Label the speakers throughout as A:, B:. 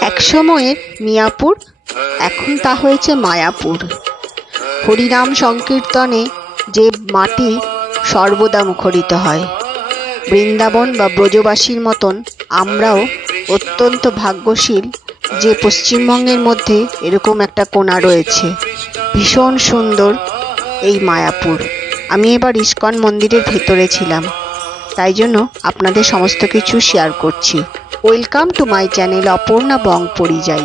A: এক সময়ের মিয়াপুর, এখন তা হয়েছে মায়াপুর। হরিনাম সংকীর্তনে যে মাটি সর্বদা মুখরিত হয়। বৃন্দাবন বা ব্রজবাসীর মতন আমরাও অত্যন্ত ভাগ্যশীল যে পশ্চিমবঙ্গের মধ্যে এরকম একটা কোণা রয়েছে। ভীষণ সুন্দর এই মায়াপুর। আমি এবার ইস্কন মন্দিরের ভেতরে ছিলাম। তাই জন্য আপনাদের সমস্ত কিছু শেয়ার করছি। Welcome to my channel Aparna bong পরিযায়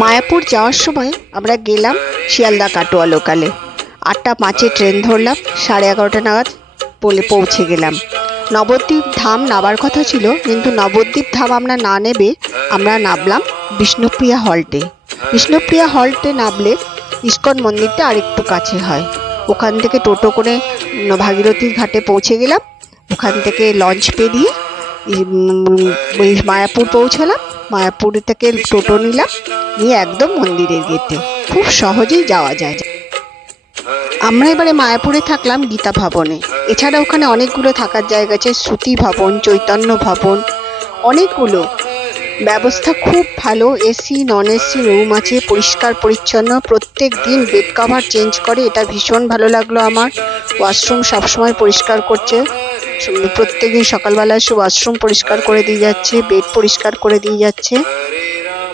A: Mayapur যাওয়ার সময় আমরা গেলাম শিয়ালদা কাটোয়া লোকালে। আটটা পাঁচে ট্রেন ধরলাম, সাড়ে এগারোটা নাগাদ বলে পৌঁছে গেলাম। নবদ্বীপ ধাম নাবার কথা ছিল, কিন্তু নবদ্বীপ ধাম আমরা না নেবে, আমরা নামলাম বিষ্ণুপ্রিয়া হল্টে। বিষ্ণুপ্রিয়া হল্টে নামলে ইস্কন মন্দিরটা আরেকটু কাছে হয়। ওখান থেকে টোটো করে ভাগীরথীর ঘাটে পৌঁছে গেলাম। ওখান থেকে লঞ্চ পেরিয়ে মায়াপুর পৌঁছালাম, মায়াপুর থেকে টোটো নিলাম, নিয়ে একদম মন্দিরের গেটে। খুব সহজেই যাওয়া যায়। আমরা এবারে মায়াপুরে থাকলাম গীতা ভবনে। এছাড়া ওখানে অনেকগুলো থাকার জায়গা আছে, শ্রুতি ভবন, চৈতন্য ভবন, অনেকগুলো। ব্যবস্থা খুব ভালো, এসি নন এসি রুম আছে, পরিষ্কার, পরিচ্ছন্ন। প্রত্যেক দিন বেড কভার চেঞ্জ করে, এটা ভীষণ ভালো লাগল আমার। ওয়াশরুম সবসময় পরিষ্কার করছে। প্রত্যেক দিন সকালবেলা এসে ওয়াশরুম পরিষ্কার করে দিয়ে যাচ্ছে, বেড পরিষ্কার করে দিয়ে যাচ্ছে।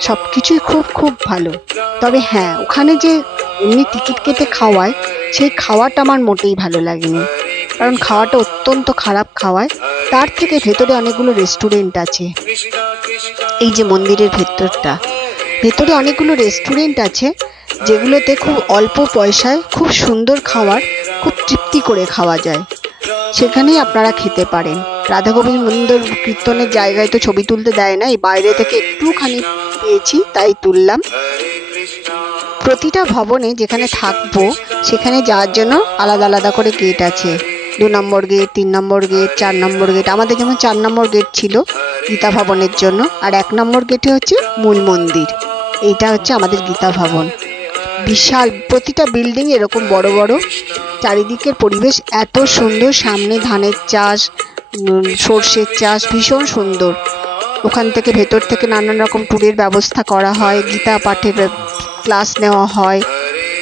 A: সব কিছুই খুব খুব ভালো। তবে হ্যাঁ ওখানে যে এমনি টিকিট কেটে খাওয়ায়, সেই খাওয়াটা আমার মোটেই ভালো লাগেনি। কারণ খাওয়াটা অত্যন্ত খারাপ খাওয়ায়। তার থেকে ভেতরে অনেকগুলো রেস্টুরেন্ট আছে। এই যে মন্দিরের ভেতরটা। ভেতরে অনেকগুলো রেস্টুরেন্ট আছে, যেগুলোতে খুব অল্প পয়সায় খুব সুন্দর খাওয়ার, খুব তৃপ্তি করে খাওয়া যায়। সেখানেই আপনারা খেতে পারেন। রাধা মন্দির কীর্তনের জায়গায় তো ছবি তুলতে দেয় না, এই বাইরে থেকে একটুখানি পেয়েছি তাই তুললাম। প্রতিটা ভবনে যেখানে থাকব, সেখানে যাওয়ার জন্য আলাদা আলাদা করে গেট আছে। দু নম্বর গেট তিন নম্বর গেট চার নম্বর গেট আমাদের যেমন চার নম্বর গেট ছিল গীতা ভবনের জন্য, আর এক নম্বর গেটে হচ্ছে মূল মন্দির। এইটা হচ্ছে আমাদের গীতা ভবন। বিশাল। প্রতিটা বিল্ডিং এরকম বড় বড়। চারিদিকের পরিবেশ এত সুন্দর। সামনে ধানের চাষ সর্ষের চাষ ভীষণ সুন্দর। ওখান থেকে ভেতর থেকে নানান রকম ট্যুরের ব্যবস্থা করা হয়, গীতা পাঠের ক্লাস নেওয়া হয়।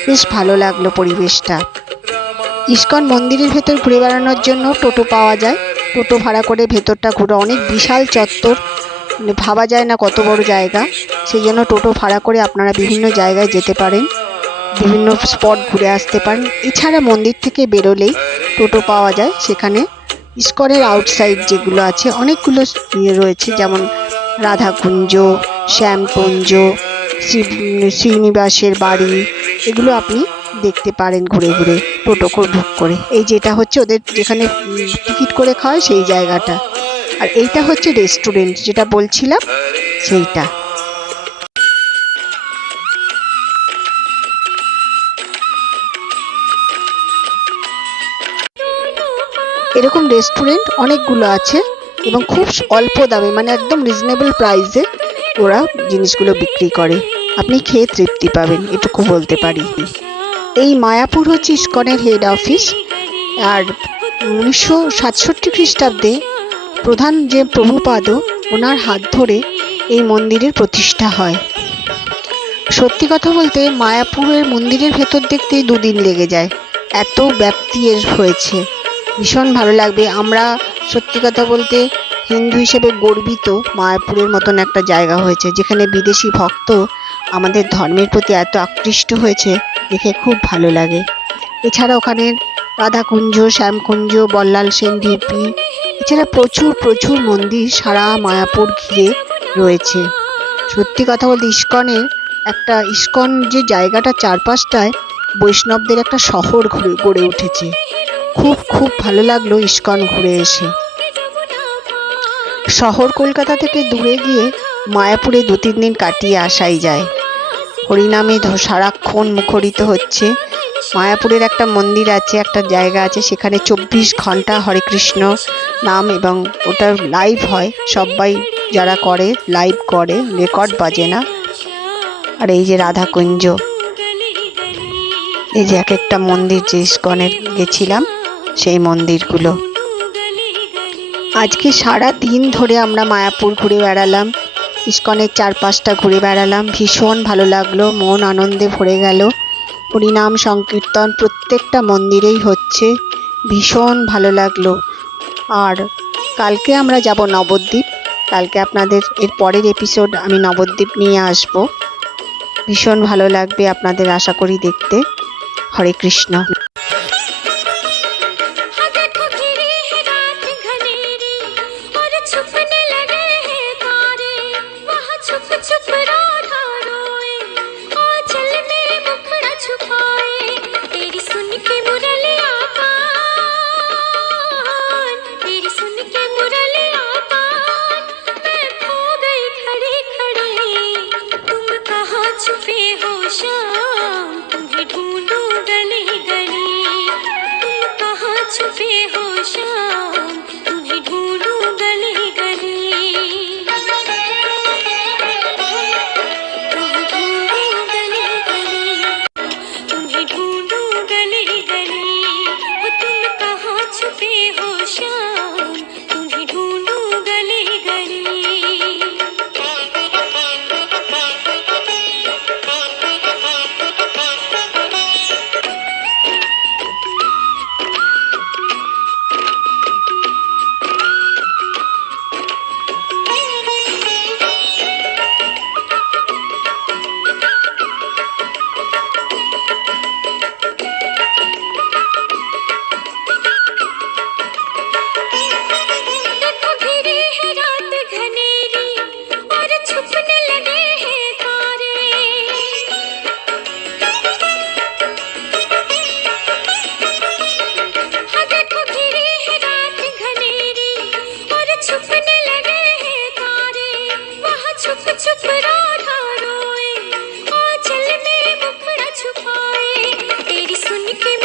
A: বেশ ভালো লাগল পরিবেশটা। ইস্কন মন্দিরের ভেতর ঘুরে বেড়ানোর জন্য টোটো পাওয়া যায়। টোটো ভাড়া করে ভেতরটা ঘুরে অনেক বিশাল চত্বর। মানে ভাবা যায় না কত বড় জায়গা। সেই জন্য টোটো ভাড়া করে আপনারা বিভিন্ন জায়গায় যেতে পারেন। বিভিন্ন স্পট ঘুরে আসতে পারেন। এছাড়া মন্দির থেকে বেরোলেই টোটো পাওয়া যায়। সেখানে ইস্কনের আউটসাইড যেগুলো আছে, অনেকগুলো ইয়ে রয়েছে, যেমন রাধাকুঞ্জ, শ্যামকুঞ্জ, শ্রী- শ্রীনিবাসের বাড়ি। এগুলো আপনি দেখতে পারেন ঘুরে ঘুরে, টোটো করে বুক করে। এই যেটা হচ্ছে ওদের যেখানে টিকিট করে খাওয়ায় সেই জায়গাটা। আর এইটা হচ্ছে রেস্টুরেন্ট, যেটা বলছিলাম, সেইটা। এরকম রেস্টুরেন্ট অনেকগুলো আছে এবং খুব অল্প দামে মানে একদম রিজনেবল প্রাইসে ওরা জিনিসগুলো বিক্রি করে। আপনি খেয়ে তৃপ্তি পাবেন, এটুকু বলতে পারি। এই মায়াপুর হচ্ছে ইস্কনের হেড অফিস আর উনিশশো সাতষট্টি খ্রিস্টাব্দে প্রধান যে প্রভুপাদ, ওনার হাত ধরে এই মন্দিরের প্রতিষ্ঠা হয়। সত্যি কথা বলতে মায়াপুরের মন্দিরের ভেতর দেখতেই দুদিন লেগে যায়। এত ব্যাপ্তি এর হয়েছে। ভীষণ ভালো লাগবে। আমরা, সত্যি কথা বলতে, হিন্দু হিসেবে গর্বিত মায়াপুরের মতন একটা জায়গা হয়েছে, যেখানে বিদেশি ভক্ত আমাদের ধর্মের প্রতি এত আকৃষ্ট হয়েছে, দেখে খুব ভালো লাগে। এছাড়া ওখানে রাধাকুঞ্জ, শ্যামকুঞ্জ, বল্লাল সেন ঢিপি এছাড়া প্রচুর প্রচুর মন্দির সারা মায়াপুর ঘিরে রয়েছে। সত্যি কথা বলতে ইস্কনের একটা, ইস্কন যে জায়গাটা চারপাশটায় বৈষ্ণবদের একটা শহর গড়ে উঠেছে। খুব খুব ভালো লাগল ইস্কন ঘুরে এসে। শহর কলকাতা থেকে দূরে গিয়ে মায়াপুরে দু তিন দিন কাটিয়ে আসাই যায়। হরিনামে সারাক্ষণ মুখরিত হচ্ছে। মায়াপুরের একটা মন্দির আছে, একটা জায়গা আছে, সেখানে চব্বিশ ঘণ্টা হরে কৃষ্ণ নাম এবং ওটা লাইভ হয়। সবাই যারা করে লাইভ করে রেকর্ড বাজে না। আর এই যে রাধাকুঞ্জ, এই যে এক একটা মন্দির যে ইস্কনের গেছিলাম সেই মন্দিরগুলো। আজকে সারা দিন ধরে আমরা মায়াপুর ঘুরে বেড়ালাম।
B: ইস্কনের চারপাশটা ঘুরে বেড়ালাম। ভীষণ ভালো লাগল, মন আনন্দে ভরে গেল। হরিনাম সংকীর্তন প্রত্যেকটা মন্দিরেই হচ্ছে। ভীষণ ভালো লাগল। আর কালকে আমরা যাব নবদ্বীপ। কালকে আপনাদের, এর পরের এপিসোড আমি নবদ্বীপ নিয়ে আসব। ভীষণ ভালো লাগবে আপনাদের আশা করি দেখতে। হরে কৃষ্ণ।
C: तेरी सुन के